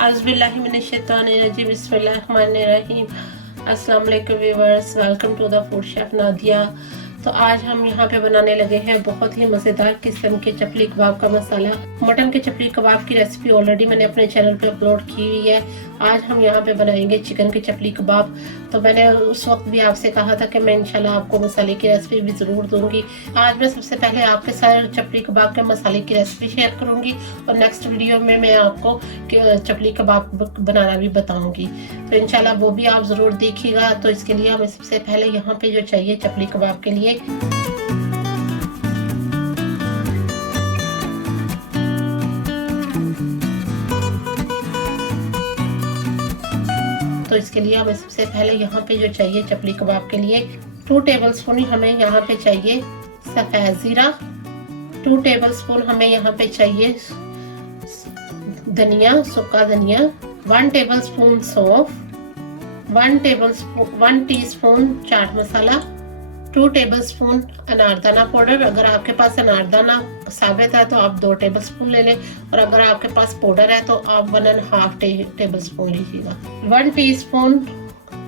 आज़बिल्लाहिमिनश्शैतानिर्रजीम बिस्मिल्लाहिर्रहमानिर्रहीम। अस्सलाम वालेकुम viewers, welcome to the food chef Nadia. तो आज हम यहाँ पे बनाने लगे हैं बहुत ही मज़ेदार किस्म के चपली कबाब का मसाला। मटन के चपली कबाब की रेसिपी ऑलरेडी मैंने अपने चैनल पे अपलोड की हुई है। आज हम यहाँ पे बनाएंगे चिकन के चपली कबाब। तो मैंने उस वक्त भी आपसे कहा था कि मैं इंशाल्लाह आपको मसाले की रेसिपी भी ज़रूर दूंगी। आज मैं सबसे पहले आपके साथ चपली कबाब के मसाले की रेसिपी शेयर करूँगी और नेक्स्ट वीडियो में मैं आपको चपली कबाब बनाना भी बताऊँगी। तो इंशाल्लाह वो भी आप ज़रूर देखिएगा। तो इसके लिए हमें सबसे पहले यहाँ पे जो चाहिए चपली कबाब के लिए, तो इसके लिए हमें सबसे पहले यहाँ पे जो चाहिए चपली कबाब के लिए 2 टेबलस्पून हमें यहाँ पे चाहिए सफ़ेद ज़ीरा, 2 टेबलस्पून हमें यहाँ पे चाहिए धनिया, सूखा धनिया, 1 टेबलस्पून सौंफ, 1 टीस्पून चाट मसाला, 2 टेबलस्पून अनारदाना पाउडर। अगर आपके पास अनारदाना साबित है तो आप 2 टेबलस्पून ले लें, और अगर आपके पास पाउडर है तो आप 1.5 टेबलस्पून लीजिएगा। 1 टीस्पून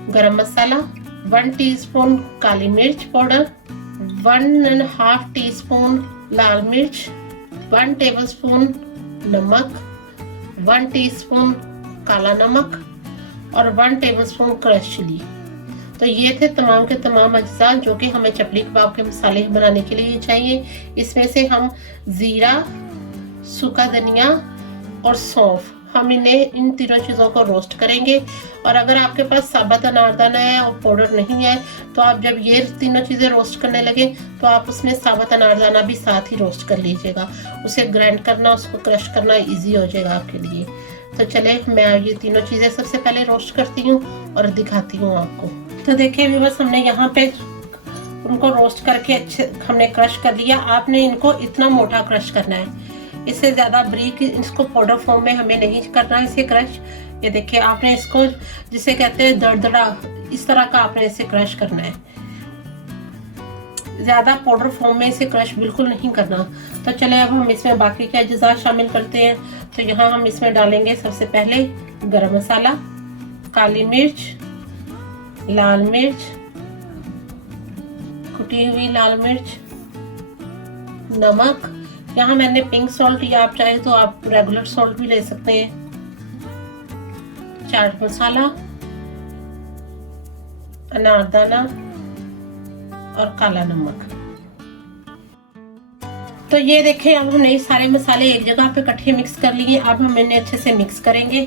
गरम मसाला, 1 टीस्पून काली मिर्च पाउडर, 1.5 टीस्पून लाल मिर्च, 1 टेबलस्पून नमक, 1 टीस्पून काला नमक और 1 टेबलस्पून क्रश चिली। तो ये थे तमाम के तमाम अज्जा जो कि हमें चपली कबाब के मसाले बनाने के लिए चाहिए। इसमें से हम ज़ीरा, सूखा धनिया और सौंफ, हम इन्हें इन तीनों चीज़ों को रोस्ट करेंगे। और अगर आपके पास साबुत अनारदाना है और पाउडर नहीं है तो आप जब ये तीनों चीज़ें रोस्ट करने लगे तो आप उसमें साबुत अनारदाना भी साथ ही रोस्ट कर लीजिएगा। उसे ग्राइंड करना, उसको क्रश करना ईजी हो जाएगा आपके लिए। तो चले मैं ये तीनों चीज़ें सबसे पहले रोस्ट करती हूँ और दिखाती हूँ आपको। तो देखिए व्यूअर्स, हमने यहाँ पे उनको रोस्ट करके अच्छे हमने क्रश कर लिया। आपने इनको इतना मोटा क्रश करना है, इससे ज़्यादा बारीक इसको पाउडर फॉर्म में हमें नहीं करना है इसे क्रश। ये देखिए आपने इसको जिसे कहते हैं दरदरा, इस तरह का आपने इसे क्रश करना है। ज़्यादा पाउडर फॉर्म में इसे क्रश बिल्कुल नहीं करना। तो चले अब हम इसमें बाकी के अज्जा शामिल करते हैं। तो यहाँ हम इसमें डालेंगे सबसे पहले गरम मसाला, काली मिर्च, लाल मिर्च, कुटी हुई लाल मिर्च, नमक, यहाँ मैंने पिंक सॉल्ट या आप चाहे तो आप रेगुलर सॉल्ट भी ले सकते हैं, चाट मसाला, अनारदाना और काला नमक। तो ये देखें अब हमने सारे मसाले एक जगह पे इकट्ठे मिक्स कर लिए। अब हम इन्हें अच्छे से मिक्स करेंगे।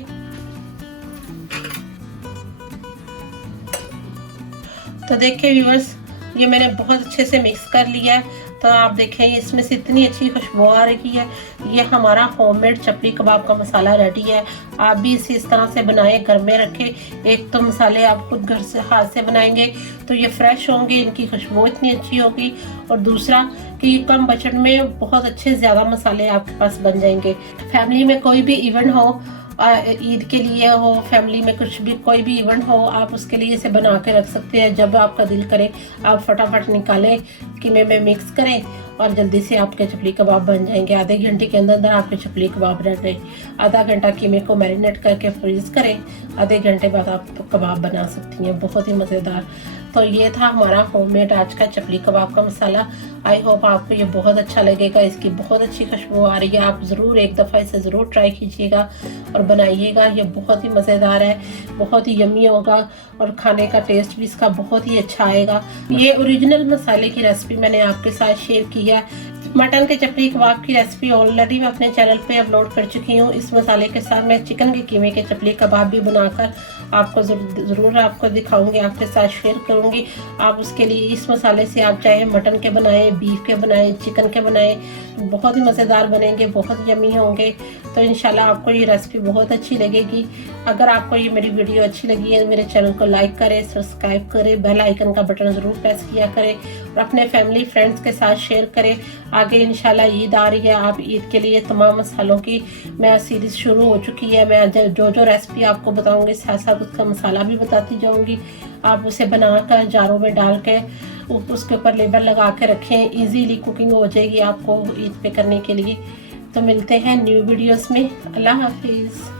तो देखिए व्यूअर्स, ये मैंने बहुत अच्छे से मिक्स कर लिया है। तो आप देखें इसमें से इतनी अच्छी खुशबू आ रही है। ये हमारा होममेड चपली कबाब का मसाला रेडी है। आप भी इसे इस तरह से बनाएं, घर में रखें। एक तो मसाले आप खुद घर से हाथ से बनाएंगे तो ये फ्रेश होंगे, इनकी खुशबू इतनी अच्छी होगी, और दूसरा कि कम बजट में बहुत अच्छे ज़्यादा मसाले आपके पास बन जाएंगे। फैमिली में कोई भी इवेंट हो, ईद के लिए हो, फैमिली में कुछ भी कोई भी इवेंट हो, आप उसके लिए इसे बना के रख सकते हैं। जब आपका दिल करे आप फटाफट निकालें, कीमे में मिक्स करें और जल्दी से आपके चपली कबाब बन जाएंगे। आधे घंटे के अंदर आपके चपली कबाब रेडी। आधा घंटा कीमे को मैरिनेट करके फ्रीज करें, आधे घंटे बाद आप कबाब बना सकती हैं, बहुत ही मज़ेदार। तो ये था हमारा होममेड आज का चपली कबाब का मसाला। आई होप आपको ये बहुत अच्छा लगेगा। इसकी बहुत अच्छी खुशबू आ रही है। आप ज़रूर एक दफ़ा इसे ज़रूर ट्राई कीजिएगा और बनाइएगा। ये बहुत ही मज़ेदार है, बहुत ही यम्मी होगा और खाने का टेस्ट भी इसका बहुत ही अच्छा आएगा। ये ओरिजिनल मसाले की रेसिपी मैंने आपके साथ शेयर की है। मटन के चपली कबाब की रेसिपी ऑलरेडी मैं अपने चैनल पे अपलोड कर चुकी हूँ। इस मसाले के साथ मैं चिकन के कीमे के चपली कबाब भी बनाकर आपको ज़रूर आपको दिखाऊंगी, आपके साथ शेयर करूंगी। आप उसके लिए इस मसाले से आप चाहे मटन के बनाएं, बीफ के बनाएं, चिकन के बनाएं, बहुत ही मज़ेदार बनेंगे, बहुत यम्मी होंगे। तो इंशाल्लाह आपको ये रेसिपी बहुत अच्छी लगेगी। अगर आपको ये मेरी वीडियो अच्छी लगी है मेरे चैनल को लाइक करें, सब्सक्राइब करें, बेल आइकन का बटन ज़रूर प्रेस किया करें और अपने फैमिली फ्रेंड्स के साथ शेयर करें। आगे इंशाल्लाह ईद आ रही है। आप ईद के लिए तमाम मसालों की मैं सीरीज़ शुरू हो चुकी है। मैं जो रेसिपी आपको बताऊँगी साथ साथ उसका मसाला भी बताती जाऊँगी। आप उसे बनाकर जारों में डाल के उसके ऊपर लेबल लगा के रखें। इजीली कुकिंग हो जाएगी आपको ईद पे करने के लिए। तो मिलते हैं न्यू वीडियोस में। अल्लाह हाफिज़।